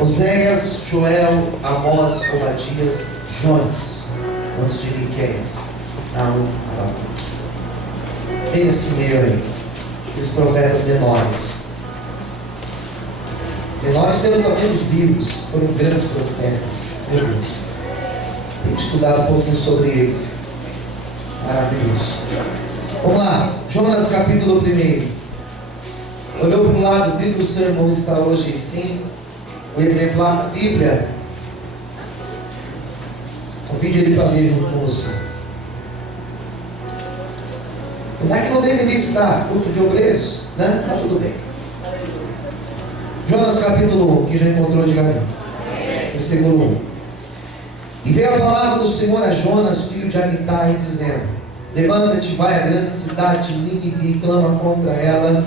Oséias, Joel, Amós, Obadias, Jonas, antes de Miqueias, Naum, Abacuque. Tem esse meio aí, esses profetas menores. Menores pelo tamanho dos livros, foram grandes profetas. Meu Deus, tenho estudado um pouquinho sobre eles. Maravilhoso. Vamos lá, Jonas capítulo 1. Olhou para o lado, viu que o seu irmão está hoje sim, o exemplar da Bíblia. Convide ele para ler junto com você. Apesar que não deveria estar, culto de obreiros, né? Mas tudo bem. Jonas capítulo 1, que já encontrou, diga amém. Versículo 1. E veio a palavra do Senhor a Jonas, filho de Amitai, dizendo: levanta-te, vai à grande cidade de Nínive e clama contra ela,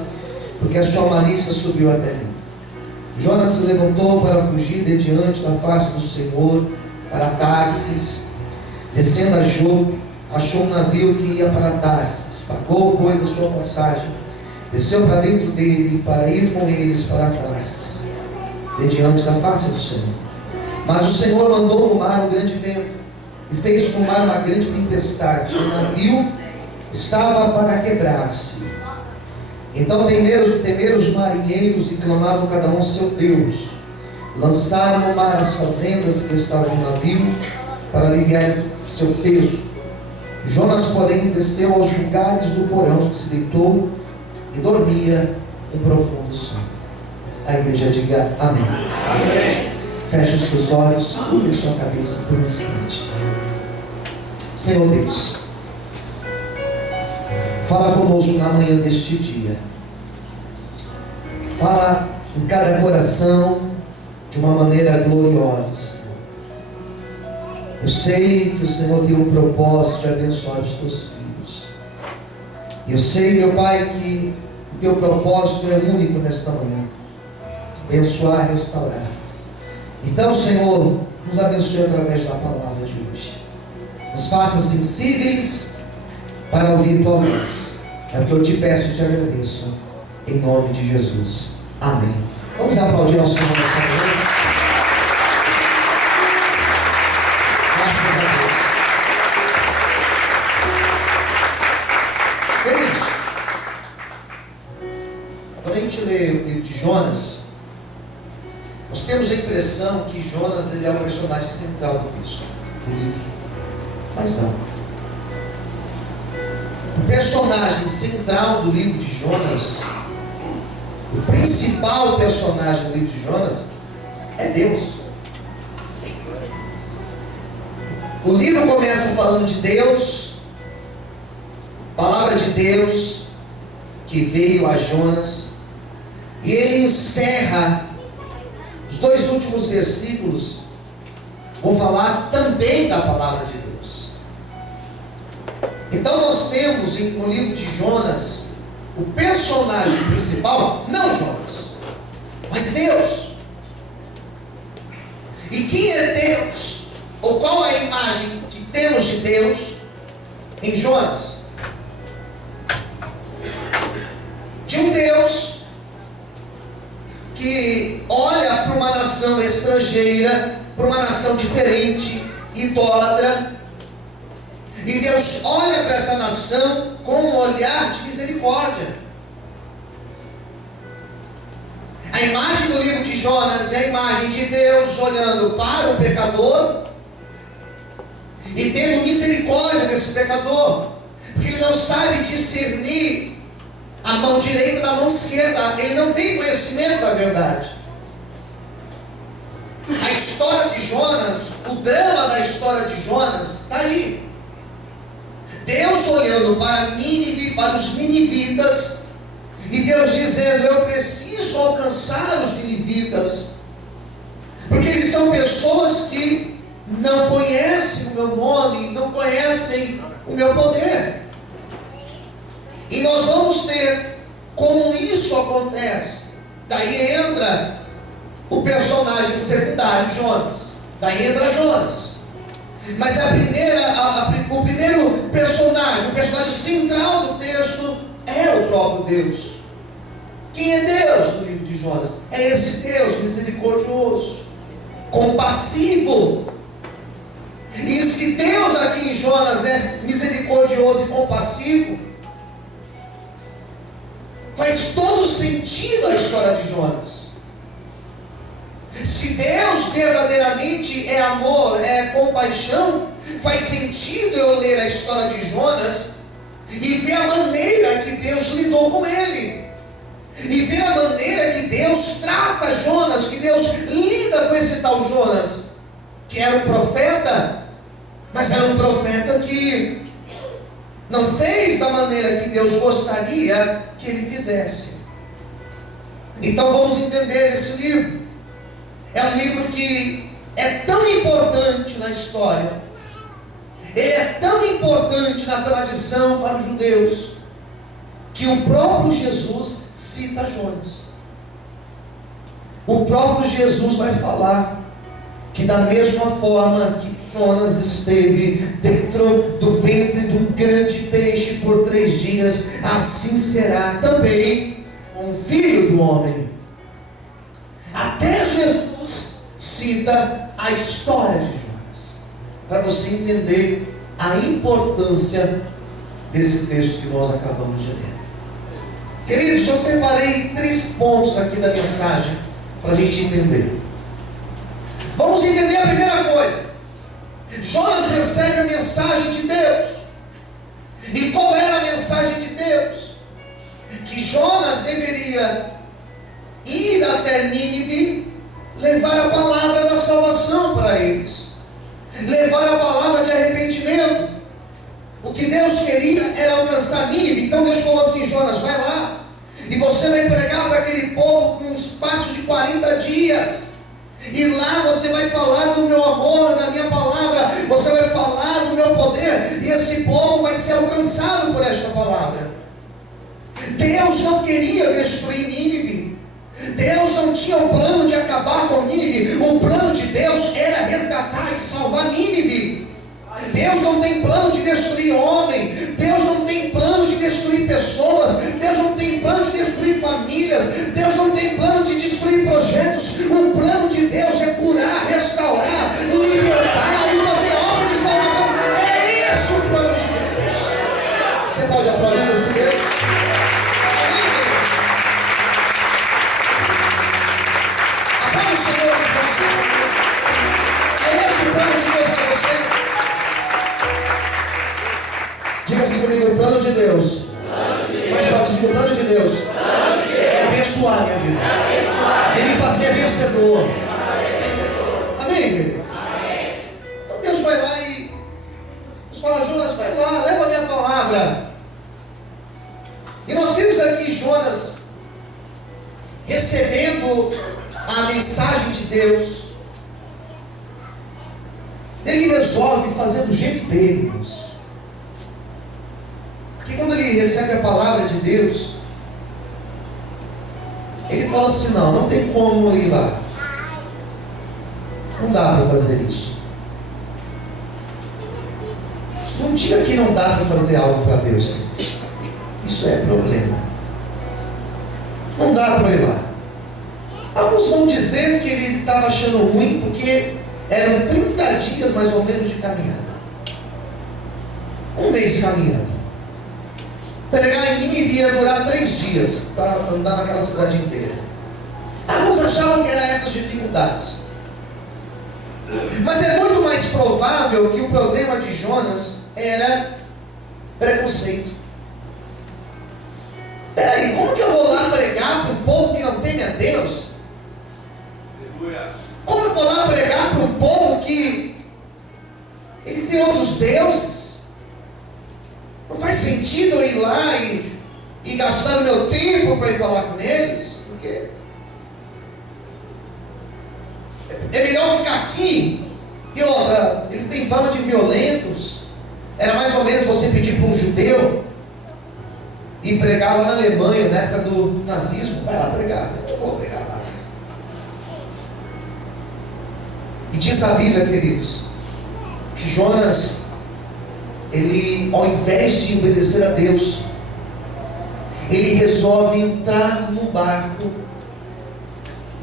porque a sua malícia subiu até mim. Jonas se levantou para fugir de diante da face do Senhor para Tarsis. Descendo a Jope, achou um navio que ia para Tarsis. Pagou, pois, a sua passagem. Desceu para dentro dele para ir com eles para Tarsis, de diante da face do Senhor. Mas o Senhor mandou no mar um grande vento, e fez no mar uma grande tempestade. O navio estava para quebrar-se. Então temeram os marinheiros e clamavam cada um seu Deus. Lançaram no mar as fazendas que estavam no navio, para aliviar o seu peso. Jonas, porém, desceu aos lugares do porão, se deitou e dormia um profundo sono. A igreja diga amém. Amém. Feche os teus olhos, cubra sua cabeça por um instante. Senhor Deus, fala conosco na manhã deste dia. Fala em cada coração de uma maneira gloriosa, Senhor. Eu sei que o Senhor tem um propósito de abençoar os teus filhos. E eu sei, meu Pai, que o teu propósito é único nesta manhã: abençoar, restaurar. Então, Senhor, nos abençoe através da palavra de hoje. Nos faça sensíveis para ouvir tua voz. É o que eu te peço e te agradeço, em nome de Jesus. Amém. Vamos aplaudir ao Senhor nessa manhã. Graças a Deus. Queridos, quando a gente lê o livro de Jonas, nós temos a impressão que Jonas ele é o personagem central do texto, do livro. Mas não. O personagem central do livro de Jonas, o principal personagem do livro de Jonas, é Deus. O livro começa falando de Deus, palavra de Deus que veio a Jonas, e ele encerra. Os dois últimos versículos vão falar também da palavra de Deus. Então nós temos no livro de Jonas o personagem principal, não Jonas, mas Deus. E quem é Deus? Ou qual é a imagem que temos de Deus em Jonas? De um Deus que olha para uma nação estrangeira, para uma nação diferente, idólatra, e Deus olha para essa nação com um olhar de misericórdia. A imagem do livro de Jonas é a imagem de Deus olhando para o pecador e tendo misericórdia desse pecador, porque ele não sabe discernir a mão direita da mão esquerda, ele não tem conhecimento da verdade. A história de Jonas, o drama da história de Jonas está aí. Deus olhando para Nínive, para os ninivitas, e Deus dizendo: eu preciso alcançar os ninivitas, porque eles são pessoas que não conhecem o meu nome, não conhecem o meu poder. E nós vamos ter como isso acontece. Daí entra o personagem secundário, Jonas. Daí entra Jonas. Mas o primeiro personagem, o personagem central do texto é o próprio Deus. Quem é Deus no livro de Jonas? É esse Deus misericordioso. compassivo. E se Deus aqui em Jonas é misericordioso e compassivo, faz todo sentido a história de Jonas. Se Deus verdadeiramente é amor, é compaixão, faz sentido eu ler a história de Jonas e ver a maneira que Deus lidou com ele, e ver a maneira que Deus trata Jonas, que Deus lida com esse tal Jonas, que era um profeta, mas era um profeta que não fez da maneira que Deus gostaria que ele fizesse. Então vamos entender esse livro. É um livro que é tão importante na história, ele é tão importante na tradição para os judeus, que o próprio Jesus cita Jonas. O próprio Jesus vai falar que da mesma forma que Jonas esteve dentro do ventre de um grande peixe por 3 dias, assim será também com o Filho do Homem. Até Jesus cita a história de Jonas, para você entender a importância desse texto que nós acabamos de ler. Queridos, eu separei 3 pontos aqui da mensagem para a gente entender. Vamos entender a primeira coisa. Jonas recebe a mensagem de Deus. E qual era a mensagem de Deus? Que Jonas deveria ir até Nínive, levar a palavra da salvação para eles, levar a palavra de arrependimento. O que Deus queria era alcançar Nínive. Então Deus falou assim: Jonas, vai lá, e você vai pregar para aquele povo num espaço de 40 dias. E lá você vai falar do meu amor, da minha palavra, você vai falar do meu poder, e esse povo vai ser alcançado por esta palavra. Deus não queria destruir Nínive. Deus não tinha o plano de acabar com Nínive. O plano de Deus era resgatar e salvar Nínive. Deus não tem plano de destruir homem. Deus não tem plano de destruir pessoas. Deus não tem plano de destruir famílias. Deus não tem plano de destruir projetos. O plano de Deus é curar, restaurar, libertar e fazer obra de salvação. É esse o plano de Deus. Você pode aplaudir esse Deus? Amém, querido? Aplaude o Senhor em frente desse amor. É esse o plano de Deus para você? Diga-se comigo: o plano de Deus. Mais forte, diga: o plano de Deus é abençoar minha vida, é me fazer vencedor. Amém, querido? Então Deus vai lá e Deus fala: Jonas, vai lá, leva a minha palavra. E nós temos aqui Jonas recebendo a mensagem de Deus. Ele resolve fazer do jeito dele, irmãos. Porque quando ele recebe a palavra de Deus, ele fala assim: não tem como ir lá, não dá para fazer isso. Não diga que não dá para fazer algo para Deus, queridos. Isso é problema. Não dá para ir lá. Alguns vão dizer que ele estava achando ruim porque eram 30 dias mais ou menos de caminhada, 1 mês caminhando. Pregar em Nínive ia durar 3 dias para andar naquela cidade inteira. Alguns achavam que eram essas dificuldades. Mas é muito mais provável que o problema de Jonas era preconceito. Peraí, como que eu vou lá pregar para um povo que não teme a Deus? Como eu vou lá pregar para um povo que eles têm outros deuses? Não faz sentido eu ir lá e gastar o meu tempo para ir falar com eles, porque é melhor ficar aqui. E outra, eles têm fama de violentos. Era mais ou menos você pedir para um judeu e pregar lá na Alemanha, na época do nazismo. Vai lá pregar. Eu vou pregar lá. E diz a Bíblia, queridos, que Jonas, ele, ao invés de obedecer a Deus, ele resolve entrar no barco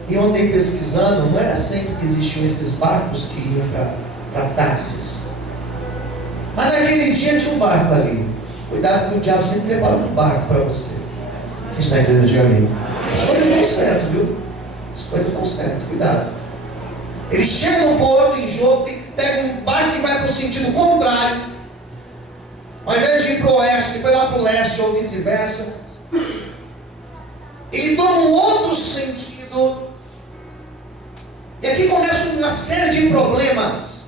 E ontem pesquisando, não era sempre que existiam esses barcos que iam para Tarsis. Mas naquele dia tinha um barco ali. Cuidado que o diabo sempre prepara um barco para você. Quem está entendendo, diga amém. As coisas dão certo, viu? As coisas dão certo, cuidado. Ele chega no porto em Jope, pega um barco e vai para o sentido contrário. Ao invés de ir para o oeste, ele foi lá para o leste ou vice-versa. Ele toma um outro sentido. E aqui começa uma série de problemas.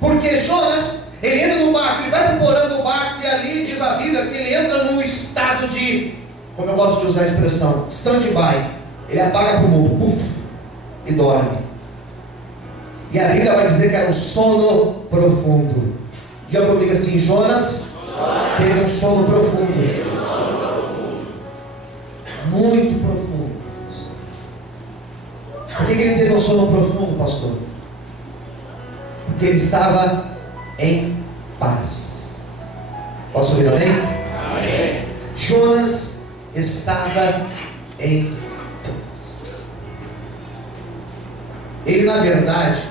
Porque Jonas, ele entra no barco, ele vai para o porão do barco, e ali diz a Bíblia que ele entra num estado de, como eu gosto de usar a expressão, stand-by. Ele apaga para o mundo, puf, e dorme. E a Bíblia vai dizer que era um sono profundo. Diga comigo assim: Jonas teve um sono profundo. Muito profundo. Por que ele teve um sono profundo, pastor? Porque ele estava em paz. Posso ouvir amém? Amém. Jonas estava em paz. Ele, na verdade,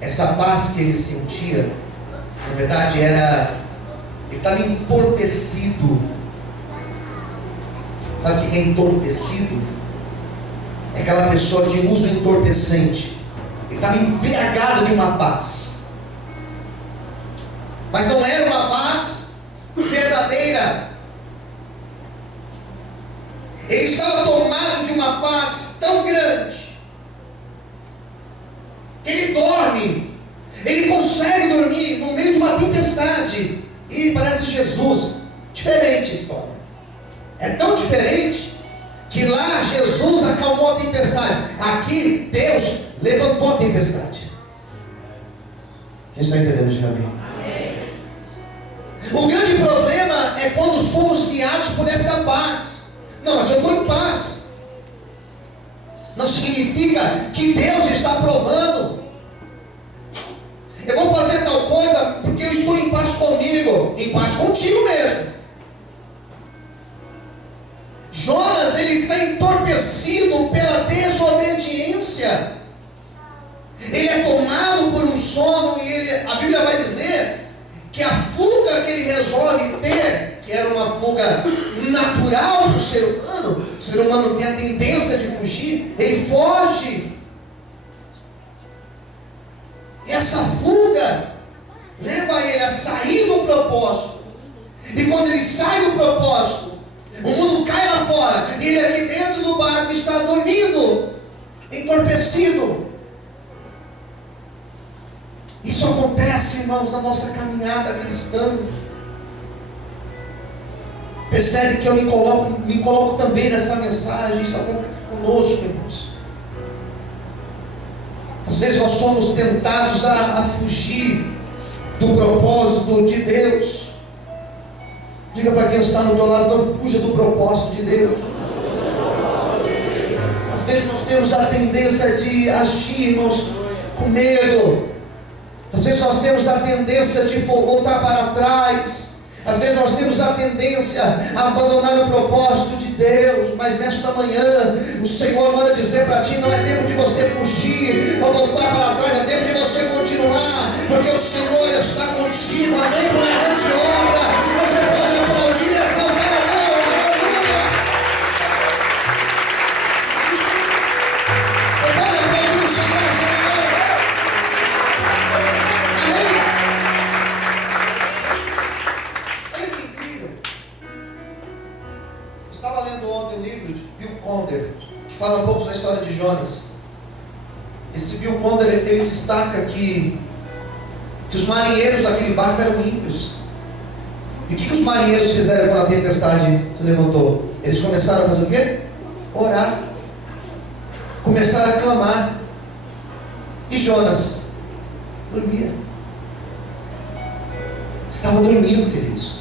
essa paz que ele sentia, na verdade era, ele estava entorpecido. Sabe o que é entorpecido? É aquela pessoa que usa o entorpecente. Ele estava embriagado de uma paz. Mas não era uma paz verdadeira. Ele estava tomado de uma paz tão grande que ele dorme. Ele consegue dormir no meio de uma tempestade. E parece Jesus. Diferente a história. É tão diferente que lá Jesus acalmou a tempestade. Aqui Deus levantou a tempestade. Quem está entendendo, diga amém. O grande problema é quando somos guiados por esta paz. Não, mas eu estou em paz. Não significa que Deus está provando. Eu vou fazer tal coisa porque eu estou em paz comigo. Em paz contigo mesmo. Jonas, ele está entorpecido pela desobediência. Ele é tomado por um sono e a Bíblia vai dizer que a fuga que ele resolve ter, que era uma fuga natural para o ser humano tem a tendência de fugir, ele foge. E essa fuga leva ele a sair do propósito. E quando ele sai do propósito, o mundo cai lá fora, e ele aqui dentro do barco está dormindo, entorpecido. Isso acontece, irmãos, na nossa caminhada cristã. Percebe que eu me coloco também nessa mensagem. Isso acontece conosco, irmãos. Às vezes nós somos tentados a fugir do propósito de Deus. Diga para quem está no teu lado: não fuja do propósito de Deus. Às vezes nós temos a tendência de agir, irmãos, com medo. Às vezes nós temos a tendência de voltar para trás. Às vezes nós temos a tendência a abandonar o propósito de Deus. Mas nesta manhã o Senhor manda dizer para ti: não é tempo de você fugir ou voltar para trás, é tempo de você continuar, porque o Senhor está contigo. Amém? Por uma grande obra. Você pode aplaudir e exaltar a Deus. Aleluia. Você pode aplaudir o Senhor essa manhã. Amém? Olha que incrível. Eu estava lendo ontem um livro de Bill Conner, que fala um pouco da história de Jonas. Esse Bill Conner, ele destaca que os marinheiros daquele barco eram ímpios. E o que os marinheiros fizeram quando a tempestade se levantou? Eles começaram a fazer o quê? Orar. Começaram a clamar. E Jonas dormia. Estava dormindo, queridos.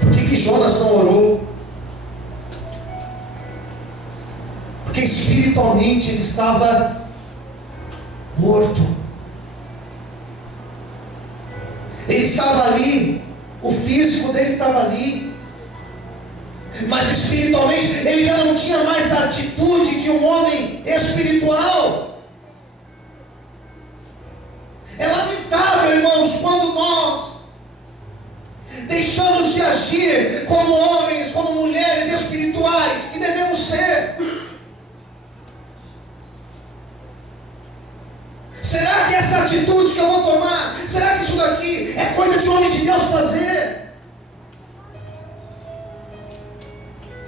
Por que Jonas não orou? Porque espiritualmente ele estava morto. Ele estava ali, o físico dele estava ali, mas espiritualmente ele já não tinha mais a atitude de um homem espiritual. É lamentável, irmãos, quando nós deixamos de agir como homens, como mulheres espirituais que devemos ser. Será que essa atitude que eu vou tomar, será que isso daqui é coisa de homem de Deus fazer?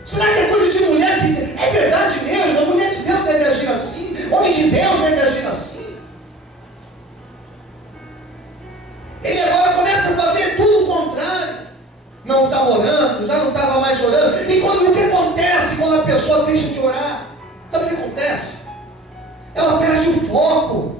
Será que é coisa de mulher de Deus? É verdade mesmo, a mulher de Deus deve agir assim, homem de Deus deve agir assim. Ele agora começa a fazer tudo o contrário. Não estava orando, já não estava mais orando. E o que acontece quando a pessoa deixa de orar? Sabe o que acontece? Ela perde o foco.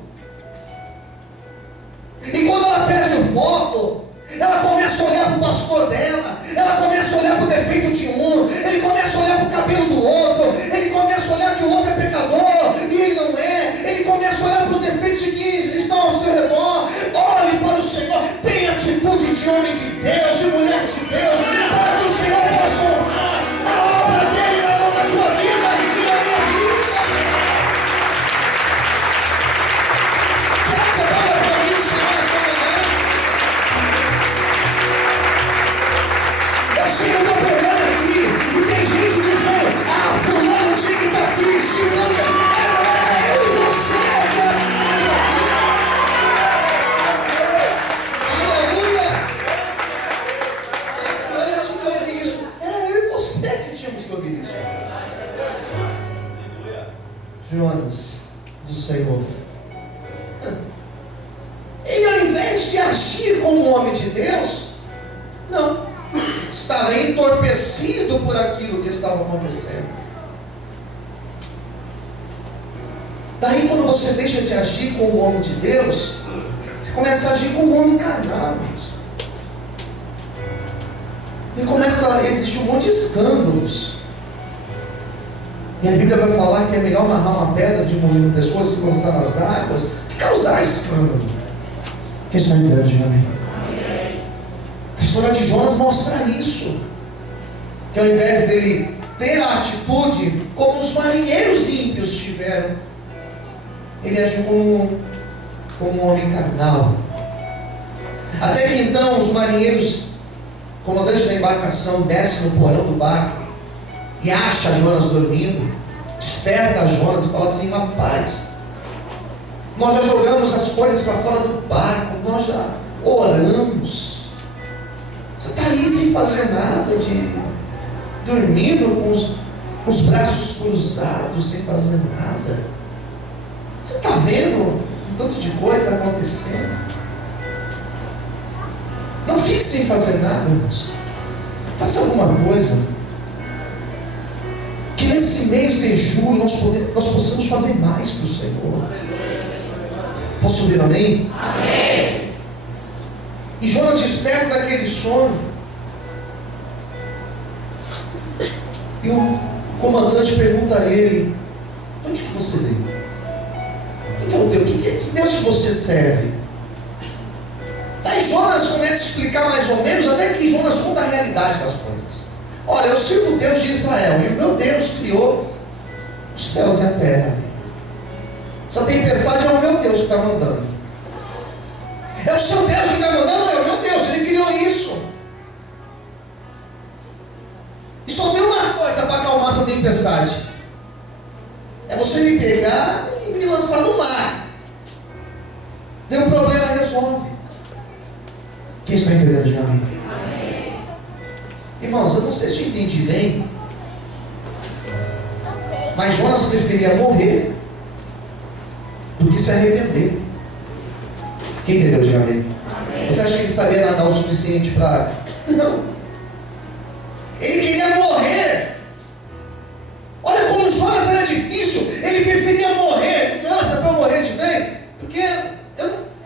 E quando ela perde o foco, ela começa a olhar para o pastor dela, ela começa a olhar para o defeito de um, ele começa a olhar para o cabelo do outro, ele começa a olhar que o outro é pecador e ele não é, ele começa a olhar para os defeitos de quem estão ao seu redor. Olhe para o Senhor, tenha atitude de homem de Deus, de mulher de Deus, para que o Senhor possa honrar a obra dele na tua vida e na minha vida. Será que você pode aplaudir o Senhor nesta manhã? Eu sei, eu estou pregando aqui e tem gente dizendo: ah, fulano tinha que estar aqui, fulano tinha que estar eu e você, aleluia. Eu tinha que ouvir isso. Era eu e você que tínhamos que ouvir isso. Jonas do Senhor, ele, ao invés de agir como um homem de Deus, não, estava entorpecido por aquilo que estava acontecendo. Daí, quando você deixa de agir como um homem de Deus, você começa a agir como um homem carnal. E começa a existir um monte de escândalos. E a Bíblia vai falar que é melhor amarrar uma pedra de moer pessoas e se lançar nas águas que causar escândalo. Quem está entendendo, diga amém. A história de Jonas mostra isso. Que ao invés dele ter a atitude como os marinheiros ímpios tiveram, ele agiu como um homem carnal. Até que então os marinheiros, comandantes da embarcação, descem no porão do barco e acha Jonas dormindo, desperta Jonas e fala assim: rapaz, nós já jogamos as coisas para fora do barco, nós já oramos, você está aí sem fazer nada, dormindo com os braços cruzados, sem fazer nada. Você está vendo um tanto de coisa acontecendo? Não fique sem fazer nada, irmãos. Faça alguma coisa. Que nesse mês de julho nós possamos fazer mais para o Senhor. Posso ouvir amém? Amém. E Jonas desperta daquele sono. E o comandante pergunta a ele: de onde que você veio? Quem é o Deus? Que Deus que você serve? Daí Jonas começa a explicar mais ou menos, até que Jonas conta a realidade das coisas. Olha, eu sirvo o Deus de Israel, e o meu Deus criou os céus e a terra. Essa tempestade é o meu Deus que está mandando. É o seu Deus que está mandando? Não, é o meu Deus, Ele criou isso. E só tem uma coisa para acalmar essa tempestade: é você me pegar e me lançar no mar. Deu problema, resolve. Quem está entendendo, diga amém. Amém. Irmãos, eu não sei se eu entendi bem, mas Jonas preferia morrer do que se arrepender. Quem entendeu, diga amém. Amém. Você acha que ele sabia nadar o suficiente para... Não. Ele queria morrer. Olha como Jonas era difícil. Ele preferia morrer. Nossa, para eu morrer de vez, porque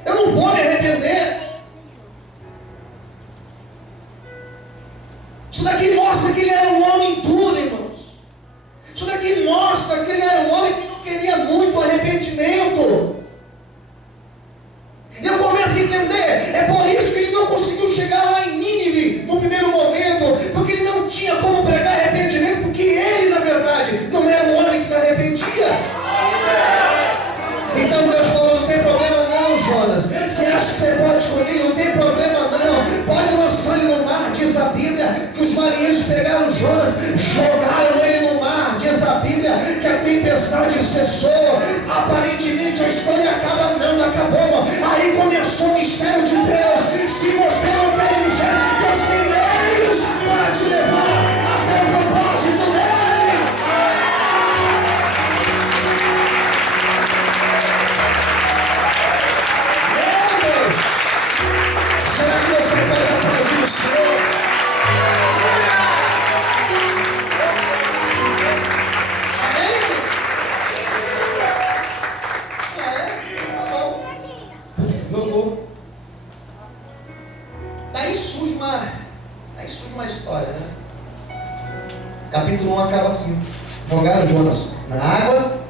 eu não vou me arrepender. Isso daqui mostra que ele era um homem duro, irmãos. Isso daqui mostra que ele era um homem que não queria muito arrependimento. E eu começo a entender, é por isso que ele não conseguiu chegar lá em Nínive no primeiro momento, porque ele não tinha como Jonas, jogaram ele no mar. Diz a Bíblia que a tempestade cessou. Aparentemente a história acaba, não acabou. Aí começou o mistério de Deus. Se você não quer dirigir, Deus tem meios para te levar até o propósito dele. Meu Deus! Será que você pode aplaudir o Senhor? Amém? Tá bom. Jogou. Daí surge uma história, né? Capítulo 1 acaba assim: jogaram Jonas na água,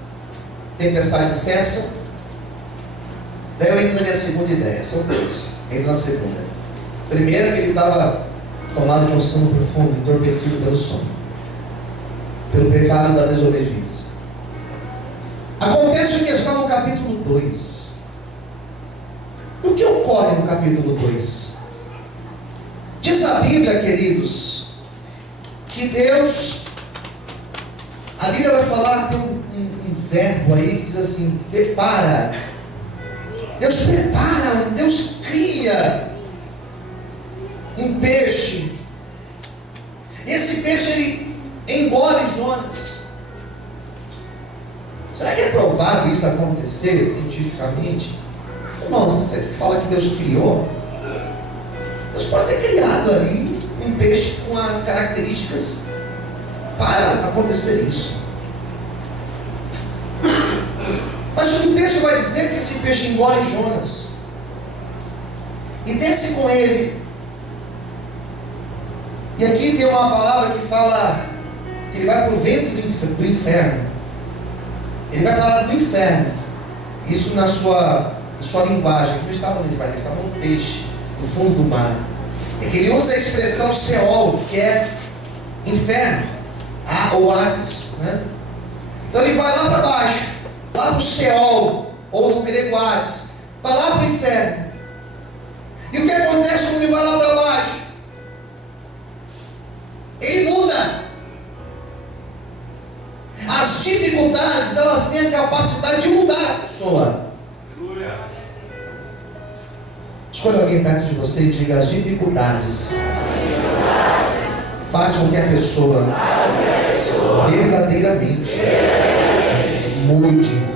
tempestade cessa. Daí eu entro na minha segunda ideia. São dois. Entro na segunda. Primeira, que ele estava tomado de um sono profundo, entorpecido pelo sono, pelo pecado da desobediência. Acontece o que está no capítulo 2. O que ocorre no capítulo 2? Diz a Bíblia, queridos, que Deus, a Bíblia vai falar, tem um verbo aí que diz assim: prepara. Deus prepara, Deus cria um peixe. Esse peixe, ele engole Jonas. Será que é provável isso acontecer cientificamente? Irmão, você fala que Deus criou. Deus pode ter criado ali um peixe com as características para acontecer isso. Mas o que o texto vai dizer é que esse peixe engole Jonas e desce com ele. E aqui tem uma palavra que fala que ele vai para o ventre do inferno. Ele vai para lá do inferno. Isso na sua linguagem. Não estava no inferno, ele estava no peixe, no fundo do mar. É que ele usa a expressão Seol, que é inferno, ou Hades, né? Então ele vai lá para baixo, lá para o Seol, ou do grego Hades, vai lá para o inferno. E o que acontece quando ele vai lá para baixo? Ele muda. As dificuldades, elas têm a capacidade de mudar a pessoa. Escolha alguém perto de você e diga: as dificuldades fazem com que a pessoa verdadeiramente mude.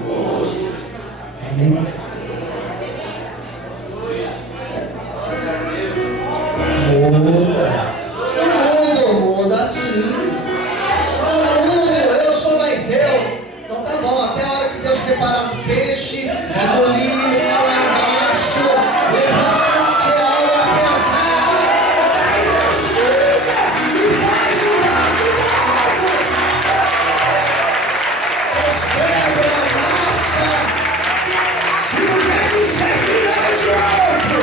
Amém? Muda assim. Não mudo, eu sou mais eu. Então tá bom, até a hora que Deus preparar um peixe, engolir, para lá embaixo, levar o céu, apertar, daí Deus muda e faz o nosso lado. Deus quebra a massa. Se não quer de um jeito, ele leva de outro.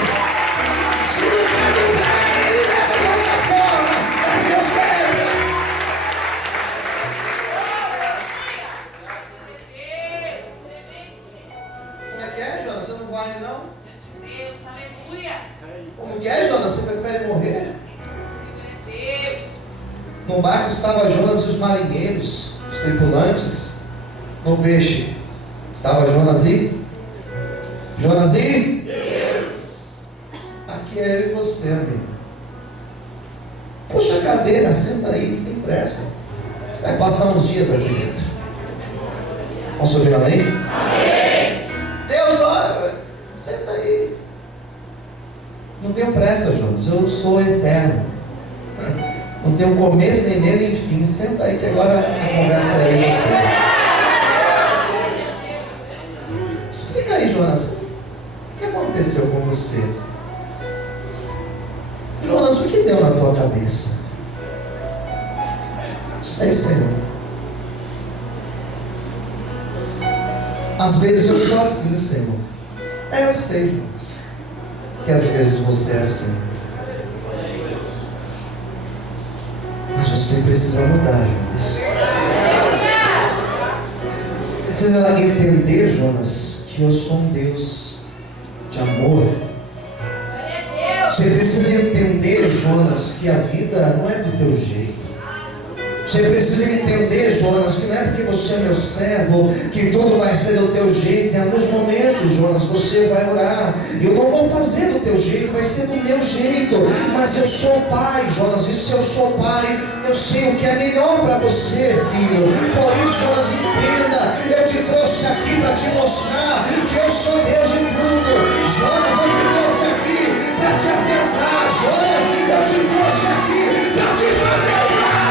Se não quer do bem, ele leva de outra forma. Mas Deus quebra. Como é que é, Jonas? Você não vai, não? Deus, aleluia. Como que é, Jonas? Você prefere morrer? Deus. No barco estava Jonas e os marinheiros, os tripulantes. No peixe estava Jonas e Deus. Aqui é eu e você, amigo. Puxa a cadeira, senta aí, sem pressa. Você vai passar uns dias aqui dentro. Vamos subir, amém? Amém. Deus, senta aí. Não tenho pressa, Jonas. Eu sou eterno. Não tenho começo, nem meio, nem fim. Senta aí que agora a conversa é eu e você. Explica aí, Jonas. O que aconteceu com você? Jonas, o que deu na tua cabeça? Sei, Senhor. Às vezes eu sou assim, Senhor. Eu sei, Jonas, que às vezes você é assim. Mas você precisa mudar, Jonas. Precisa entender, Jonas, que eu sou um Deus de amor. Você precisa entender, Jonas, que a vida não é do teu jeito. Você precisa entender, Jonas, que não é porque você é meu servo que tudo vai ser do teu jeito. Em alguns momentos, Jonas, você vai orar. Eu não vou fazer do teu jeito, vai ser do meu jeito. Mas eu sou pai, Jonas, e se eu sou pai, eu sei o que é melhor para você, filho. Por isso, Jonas, entenda, eu te trouxe aqui para te mostrar que eu sou Deus de tudo. Jonas, eu te trouxe aqui para te atentar. Jonas, eu te trouxe aqui para te fazer um braço.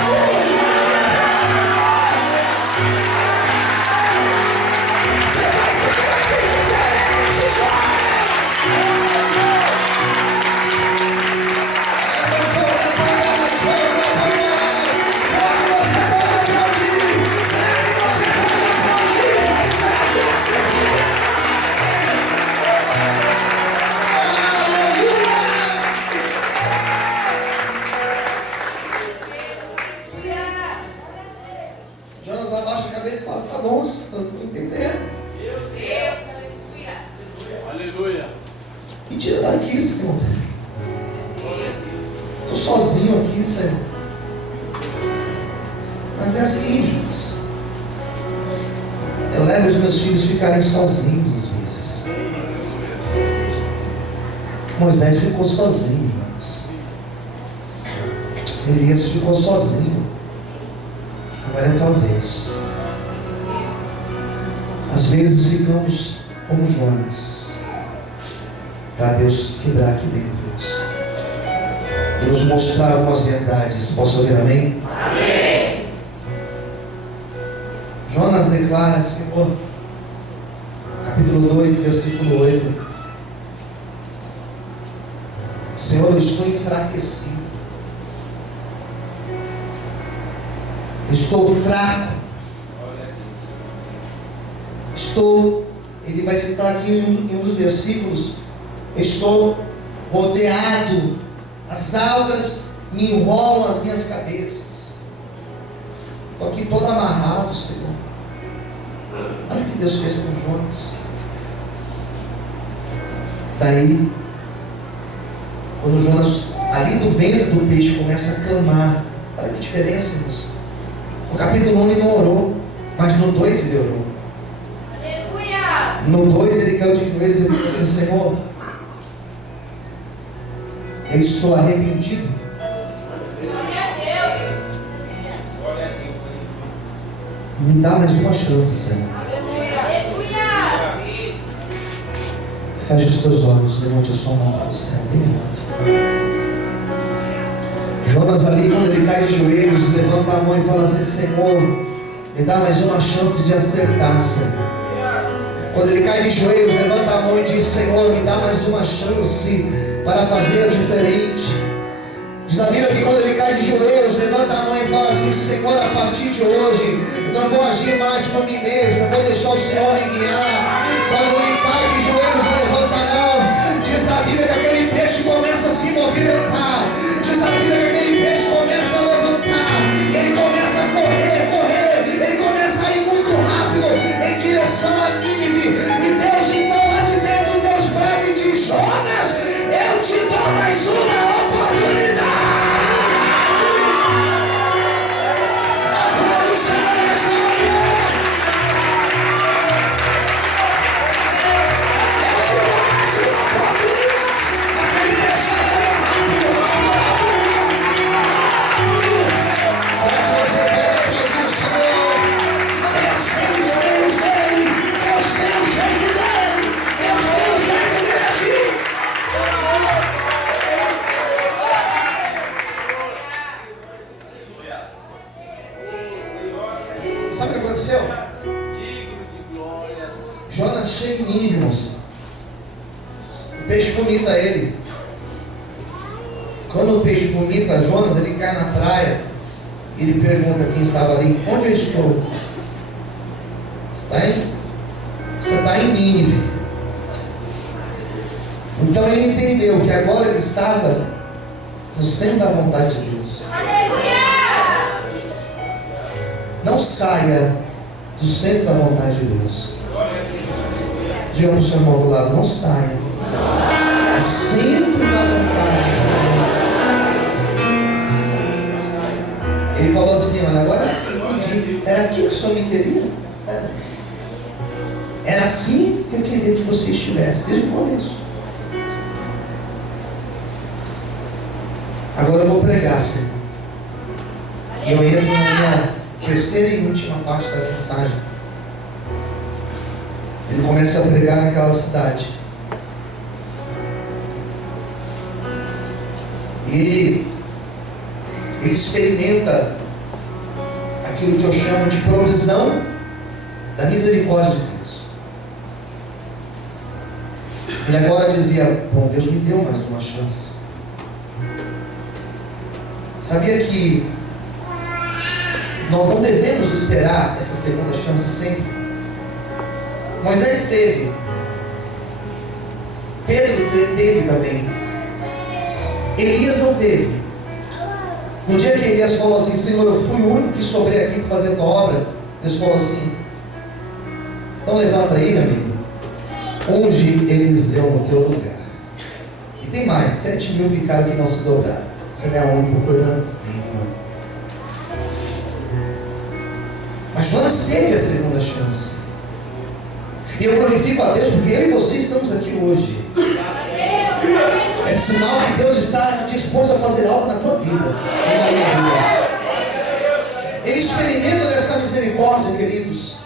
Jonas abaixa a cabeça e fala, tá bom, estou entendendo. Deus, aleluia. Aleluia. E tira daqui, Senhor. Estou sozinho aqui, Senhor. Mas é assim, Jonas. Eu levo os meus filhos a ficarem sozinhos às vezes. Moisés ficou sozinho, Jonas. Elias ficou sozinho. Agora é tua vez. Às vezes ficamos como Jonas, para Deus quebrar aqui dentro e nos mostrar algumas verdades. Posso ouvir amém? Amém. Jonas declara, Senhor, capítulo 2, versículo 8: Senhor, eu estou enfraquecido, estou fraco, ele vai citar aqui em um dos versículos, estou rodeado, as algas me enrolam as minhas cabeças, estou aqui todo amarrado, Senhor. Olha o que Deus fez com Jonas. Daí, quando Jonas, ali do ventre do peixe, começa a clamar, olha que diferença, irmãos. No capítulo 1 ele não orou, mas no 2 ele orou. Aleluia. No 2 ele caiu de joelhos e disse assim, Senhor, eu estou arrependido. Glória a Deus. Me dá mais uma chance, Senhor. Aleluia. Feche os teus olhos, levante a sua mão para o céu, bem alto. Jonas ali, quando ele cai de joelhos, levanta a mão e fala assim, Senhor, me dá mais uma chance de acertar, Senhor. Quando ele cai de joelhos, levanta a mão e diz, Senhor, me dá mais uma chance para fazer diferente. Diz a Bíblia que quando ele cai de joelhos, levanta a mão e fala assim, Senhor, a partir de hoje, não vou agir mais por mim mesmo, eu vou deixar o Senhor me guiar. Quando ele cai de joelhos, levanta a mão, diz a Bíblia que aquele peixe começa a se movimentar. Diz a Bíblia que aquele peixe começa a levantar, e ele começa a correr, ele começa a ir muito rápido em direção a Nínive. E Deus então lá de dentro, Deus brada e diz, Jonas, eu te dou mais uma oportunidade. Agora o Senhor nessa manhã, eu te dou mais uma oportunidade. Aquele peixe andando rápido. Você pede para o Senhor, Deus tem os meios dele, Deus tem o jeito dele, Deus tem o jeito de agir. Sabe o que aconteceu? Jonas chega em Nínive, irmãos. O peixe vomita ele. Quando o peixe vomita Jonas, ele cai na praia. Ele pergunta quem estava ali, onde eu estou? Você está em Nínive. Então ele entendeu que agora ele estava no centro da vontade de Deus. Aleluia. Não saia do centro da vontade de Deus. Diga para o seu irmão do lado, não saia do centro da vontade de Deus. Ele Ele falou assim: olha, agora eu entendi. Era aqui que o Senhor me queria? Era assim que eu queria que você estivesse, desde o começo. Agora eu vou pregar, Senhor. E eu entro na minha terceira e última parte da mensagem. Ele começa a pregar naquela cidade. Ele experimenta aquilo que eu chamo de provisão da misericórdia de Deus. Ele agora dizia: bom, Deus me deu mais uma chance. Sabia que nós não devemos esperar essa segunda chance sempre? Moisés teve, Pedro teve também, Elias não teve. No dia que Elias falou assim: Senhor, eu fui o único que sobrei aqui para fazer a tua obra, Deus falou assim: então levanta aí, meu amigo, unge Eliseu no teu lugar. E tem mais, 7.000 ficaram que não se dobraram. Você não é a única coisa nenhuma. Mas Jonas teve a segunda chance. E eu glorifico a Deus porque eu e você estamos aqui hoje. É sinal que Deus está disposto a fazer algo na tua vida, na minha vida. Ele experimenta dessa misericórdia, queridos.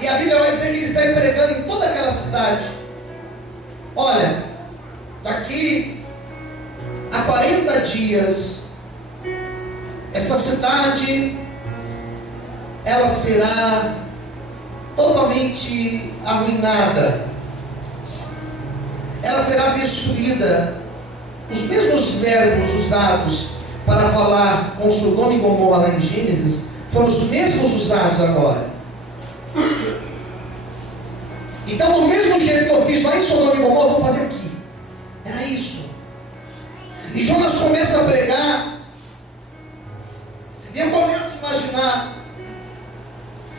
E a Bíblia vai dizer que ele sai pregando em toda aquela cidade. Olha, daqui a 40 dias, essa cidade, ela será totalmente arruinada. Ela será destruída. Os mesmos verbos usados para falar com Sodoma e Gomorra lá em Gênesis foram os mesmos usados agora. Então, do mesmo jeito que eu fiz lá em Sodoma e Gomorra, eu vou fazer aqui. Era isso. E Jonas começa a pregar. E eu começo a imaginar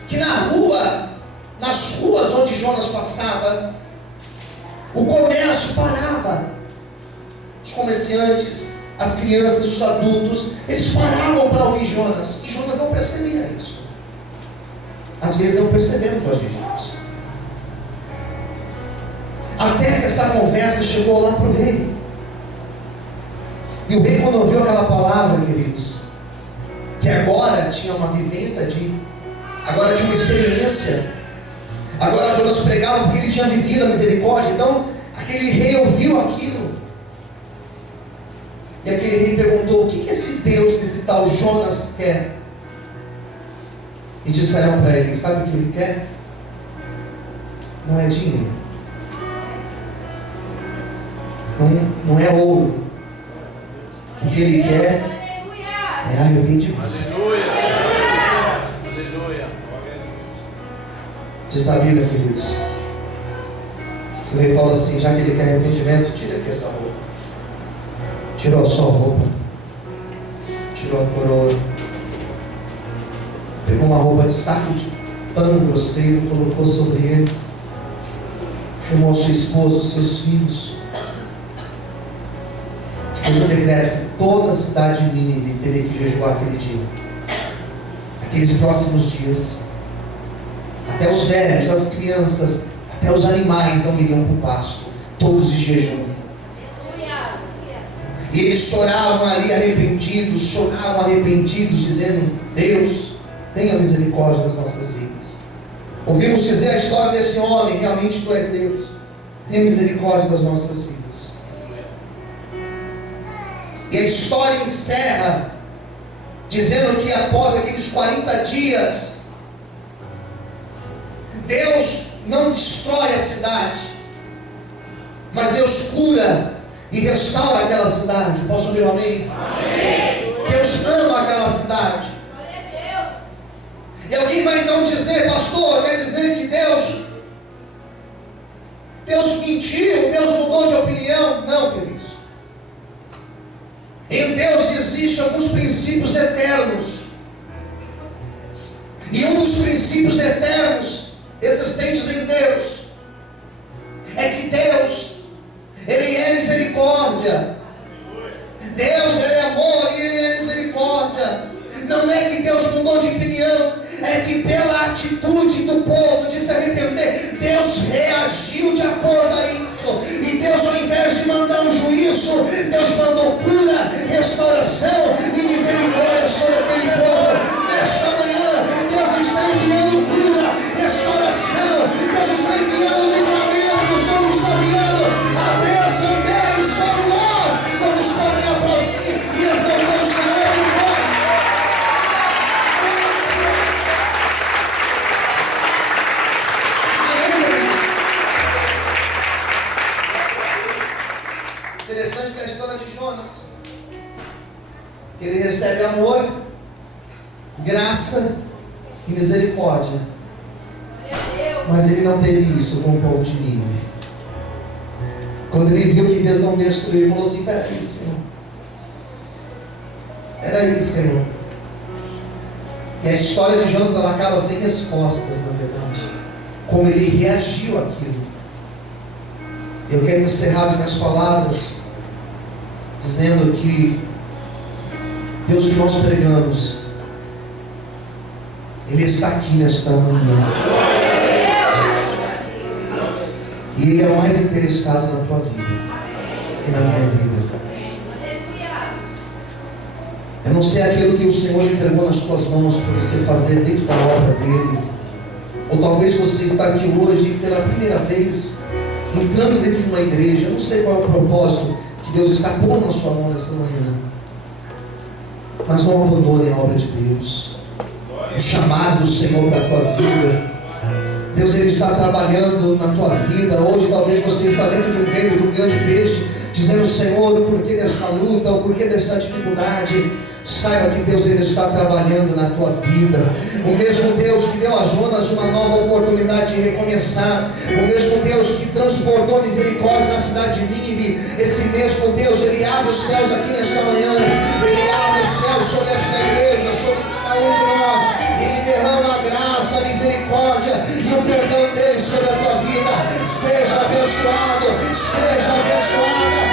que nas ruas onde Jonas passava, o comércio parava. Os comerciantes, as crianças, os adultos, eles paravam para ouvir Jonas. E Jonas não percebia isso. Às vezes não percebemos o agir de Deus. Até que essa conversa chegou lá para o rei. E o rei, quando ouviu aquela palavra, queridos, que agora tinha uma vivência agora tinha uma experiência, agora Jonas pregava porque ele tinha vivido a misericórdia. Então aquele rei ouviu aquilo, e aquele rei perguntou: o que esse Deus, esse tal Jonas quer? E disseram para ele: sabe o que ele quer? Não é dinheiro, não é ouro. O que ele quer é arrependimento. Aleluia. Diz a Bíblia, queridos, que o rei falou assim: já que ele quer arrependimento, tira aqui essa roupa. Tirou a sua roupa, tirou a coroa, pegou uma roupa de saco de pano grosseiro, colocou sobre ele, chamou a sua esposa, os seus filhos, fez um decreto que toda a cidade de Nínive teria que jejuar aquele dia, aqueles próximos dias. Até os velhos, as crianças, até os animais não iriam para o pasto, todos de jejum. E eles choravam ali arrependidos, dizendo: Deus, tenha misericórdia das nossas vidas. Ouvimos dizer a história desse homem: realmente tu és Deus, tenha misericórdia das nossas vidas. E a história encerra dizendo que após aqueles 40 dias, Deus não destrói a cidade, mas Deus cura e restaura aquela cidade. Posso ouvir um amém? Amém. Deus ama aquela cidade. E alguém vai então dizer: pastor, quer dizer que Deus mentiu, Deus mudou de opinião? Não, queridos. Em Deus existem alguns princípios eternos. E um dos princípios eternos existentes em Deus é que Deus, Ele é misericórdia. Deus, Ele é amor e Ele é misericórdia. não é que Deus mudou de opinião, é que pela atitude do povo de se arrepender, Deus reagiu de acordo a isso. E Deus, ao invés de mandar um juízo, Deus mandou cura, restauração e misericórdia sobre aquele povo. Nesta manhã, Deus está enviando cura, restauração, Deus está enviando livramentos, Deus está enviando a bênção dele sobre nós. Quantos podem aplaudir e exaltar o Senhor em glória? Interessante da história de Jonas. Ele recebe amor, graça e misericórdia. Mas ele não teve isso com o povo de Nínive. Quando ele viu que Deus não destruiu, ele falou assim: peraí, Senhor. Peraí, Senhor. E a história de Jonas, ela acaba sem respostas, na verdade. Como ele reagiu àquilo. Eu quero encerrar as minhas palavras dizendo que Deus que nós pregamos, Ele está aqui nesta manhã. E Ele é o mais interessado na tua vida e na minha vida. Eu não sei aquilo que o Senhor entregou nas tuas mãos para você fazer dentro da obra dEle. Ou talvez você está aqui hoje pela primeira vez, entrando dentro de uma igreja. Eu não sei qual é o propósito que Deus está pondo na sua mão nessa manhã. Mas não abandone a obra de Deus, o chamado do Senhor para a tua vida. Deus, Ele está trabalhando na tua vida. Hoje talvez você está dentro de um ventre de um grande peixe, dizendo: Senhor, o porquê dessa luta, o porquê dessa dificuldade. Saiba que Deus, Ele está trabalhando na tua vida. O mesmo Deus que deu a Jonas uma nova oportunidade de recomeçar, o mesmo Deus que transportou misericórdia na cidade de Nínive, esse mesmo Deus, Ele abre os céus aqui nesta manhã. Ele abre os céus sobre esta igreja, sobre cada um de nós. Ele derrama a graça, a misericórdia e o perdão dele sobre a tua vida. Seja abençoado, seja abençoada.